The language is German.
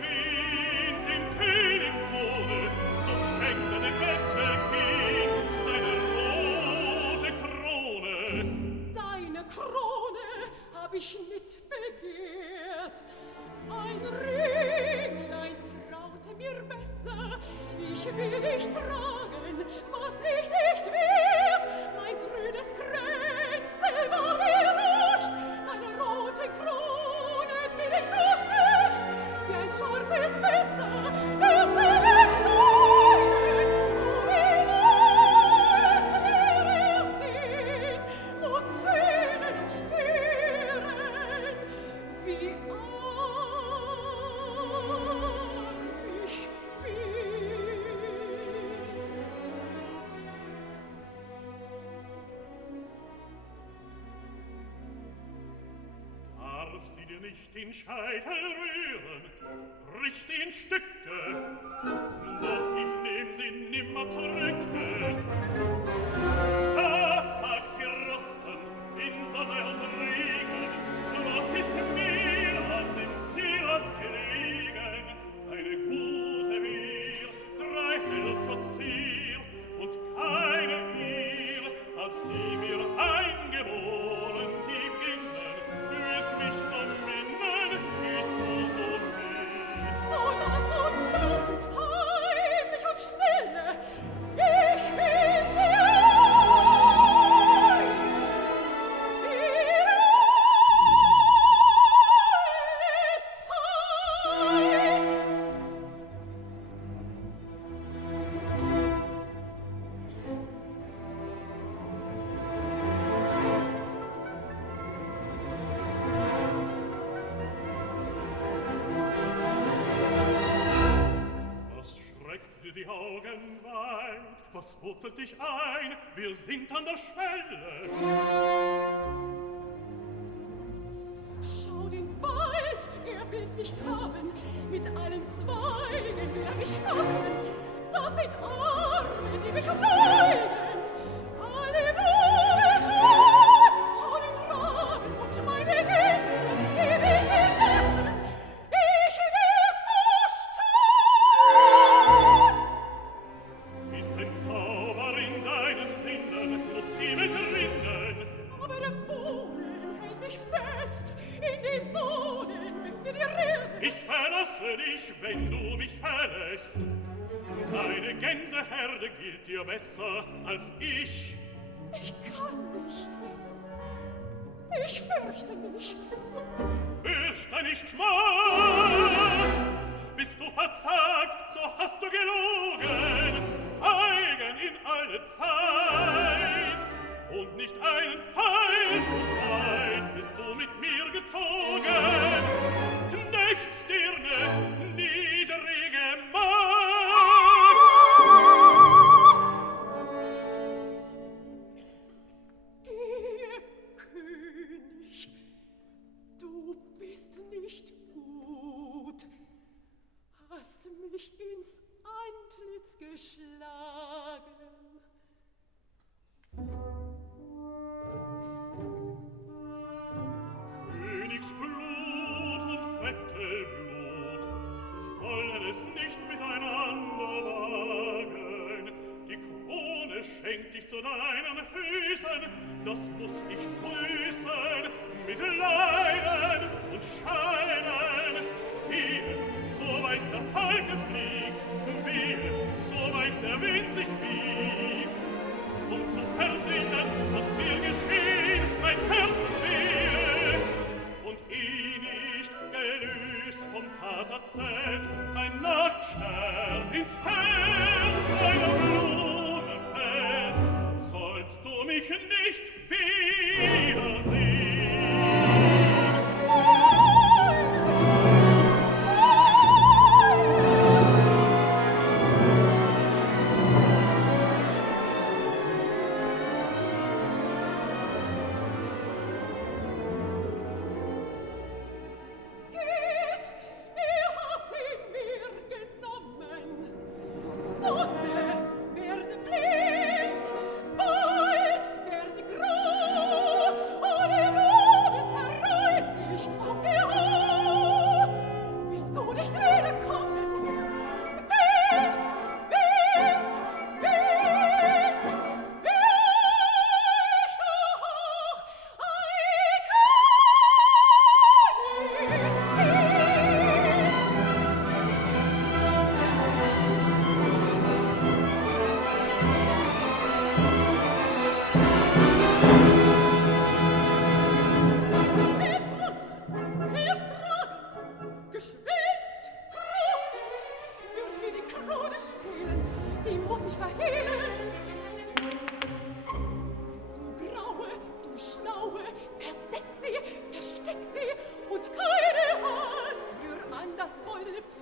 Wind dem Königssohne, so schenkt dem Bettelkind seine rote Krone. Deine Krone hab ich nicht begehrt. Ein Ringlein traute mir besser. Ich will nicht tragen, was ich nicht wert. Mein grünes Kränzel war mir recht. Deine rote Krone bin ich so schlecht. Wie ein scharfes Messer wird sie beschneiden. Oh, wie weiß mir sehen, muss fehlen und spüren, wie arm ich bin. Darf sie dir nicht den Scheitel rühren, brich sie in Stücke, doch ich nehm sie nimmer zurücke. Da mag sie rosten in Sonne und Regen, was ist mir an dem Ziel abgelegen? Eine gute Wehr, 3 Helle zur Zier und keine ihr, als die mir eingeboren tief innen, wirst mich so minnen, gehst du so mit. So lass uns laufen, heimlich und schnelle. Ich will dir Zeit. Was schreckt dir die Augen weit? Was wurzelt dich ein? Wir sind an der Schwelle. Schau den Wald, er will's nicht haben. Mit allen Zweigen will er mich fassen. Das sind Arme, die mich umleiden. Alle Blumen schau den Rahmen und meine Gänse, die mich entlassen. Ich will zerstören. Ist ein Zauber in deinen Sinnen, musst ihm entrinnen. Aber der Boden hält mich fest. In die Sohlen wächst mir die Rillen. Ich verlasse dich, wenn du mich verlässt. Deine Gänseherde gilt dir besser als ich. Ich kann nicht. Ich fürchte mich. Fürchte nicht Schmach. Bist du verzagt, so hast du gelogen. Eigen in alle Zeit. Und nicht einen Pfeilschuss weit bist du mit mir gezogen. Knechtstirne, niedrige Magd. Gehe, König, du bist nicht gut. Hast mich ins Antlitz geschlagen. Königsblut und Bettelblut sollen es nicht miteinander wagen. Die Krone schenkt dich zu deinen Füßen, das muss ich büßen mit Leiden und Scheiden. Wehe, so weit der Falke fliegt, wehe, so weit der Wind sich wiegt. Um zu versinnen, was mir geschehen, mein Herzenswehe. Und nicht gelöst vom Vater zählt ein Nachtstern ins Herz deiner Blume fällt, sollst du mich nicht wiedersehen. verdeck sie, versteck sie, und keine Hand rühr an das goldene Pferd.